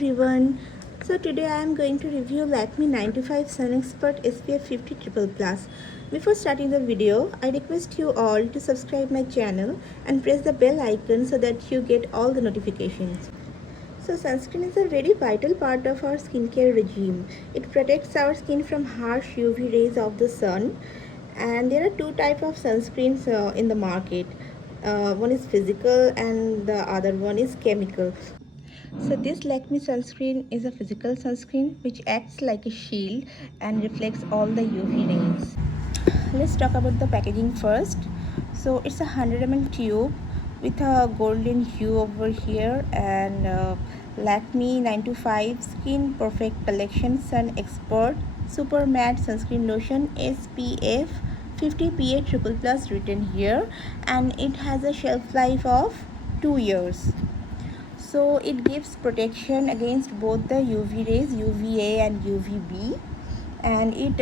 everyone. So today I am going to review Lakme 95 Sun Expert SPF 50 Triple Plus. Before starting the video, I request you all to subscribe my channel and press the bell icon so that you get all the notifications. So sunscreen is a very vital part of our skincare regime. It protects our skin from harsh UV rays of the sun, and there are two types of sunscreens in the market. One is physical and the other one is chemical. So this Lakmé sunscreen is a physical sunscreen which acts like a shield and reflects all the UV rays. Let's talk about the packaging first. So it's a 100 ml tube with a golden hue over here, and Lakmé 925 Skin Perfect Collection Sun Expert Super Matte Sunscreen Lotion SPF 50 PA triple plus written here, and it has a shelf life of 2 years. So it gives protection against both the UV rays, UVA and UVB, and it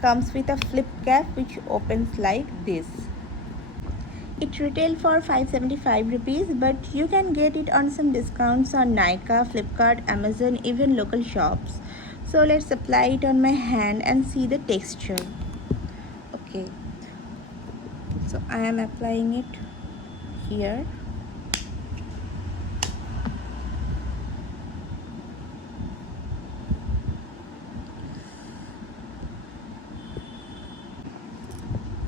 comes with a flip cap which opens like this. It retails for 575 rupees, but you can get it on some discounts on Nykaa, Flipkart, Amazon, even local shops. So let's apply it on my hand and see the texture. Okay, so I am applying it here.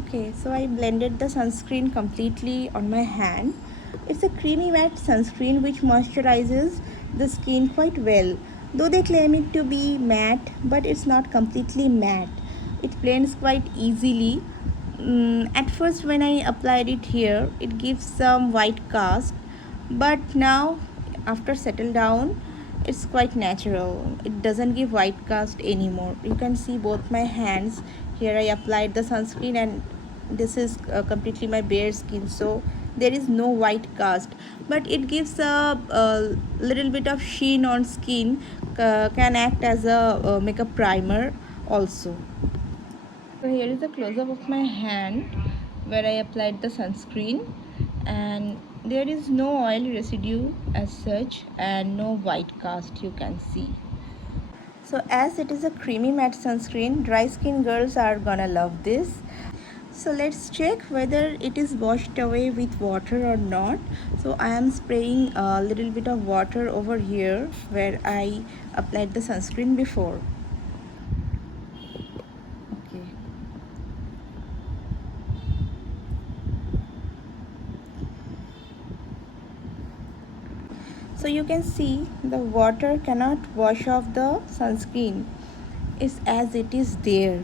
Okay, so I blended the sunscreen completely on my hand. It's a creamy matte sunscreen which moisturizes the skin quite well. Though they claim it to be matte, but it's not completely matte. It blends quite easily. At first when I applied it here, it gives some white cast, but now after settle down, it's quite natural. It doesn't give white cast anymore. You can see both my hands. Here I applied the sunscreen, and this is completely my bare skin, so there is no white cast, but it gives a little bit of sheen on skin, can act as a makeup primer also. So here is a close-up of my hand where I applied the sunscreen, and there is no oil residue as such and no white cast, you can see. So as it is a creamy matte sunscreen, dry skin girls are gonna love this. So let's check whether it is washed away with water or not. So I am spraying a little bit of water over here where I applied the sunscreen before. Okay. So you can see the water cannot wash off the sunscreen. It's as it is there.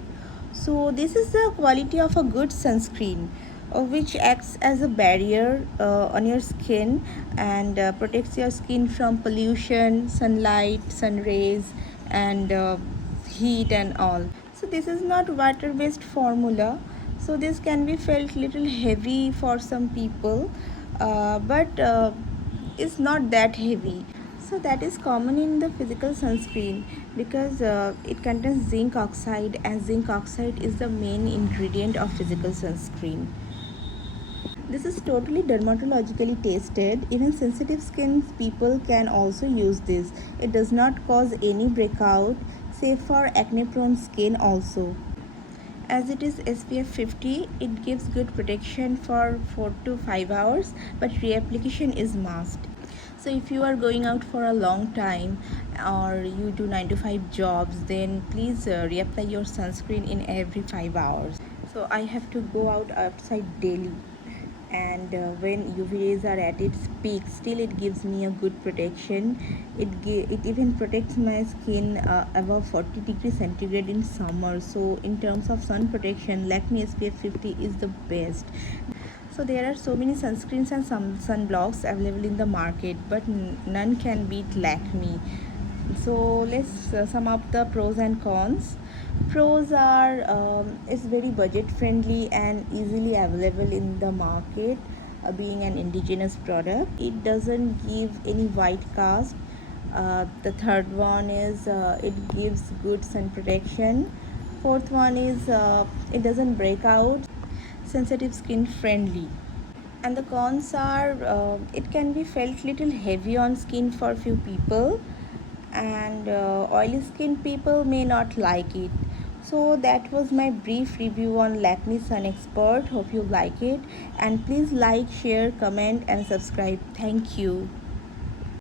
So this is the quality of a good sunscreen, which acts as a barrier on your skin and protects your skin from pollution, sunlight, sun rays, and heat and all. So this is not water-based formula, so this can be felt little heavy for some people, but it's not that heavy. So that is common in the physical sunscreen because it contains zinc oxide, and zinc oxide is the main ingredient of physical sunscreen. This is totally dermatologically tested. Even sensitive skin people can also use this. It does not cause any breakout, save for acne prone skin also. As it is SPF 50, it gives good protection for 4 to 5 hours, but reapplication is must. So if you are going out for a long time or you do 9 to 5 jobs, then please reapply your sunscreen in every 5 hours. So I have to go out outside daily, and when UV rays are at its peak, still it gives me a good protection. It even protects my skin above 40 degrees centigrade in summer. So in terms of sun protection, Lakmé SPF 50 is the best. So there are so many sunscreens and some sunblocks available in the market, but none can beat Lakmé. So let's sum up the pros and cons. Pros are it's very budget friendly and easily available in the market, being an indigenous product. It doesn't give any white cast. The third one is it gives good sun protection. Fourth one is it doesn't break out. Sensitive skin friendly. And the cons are it can be felt little heavy on skin for few people, and oily skin people may not like it. So that was my brief review on Lakme Sun Expert. Hope you like it, and please like, share, comment and subscribe. Thank you.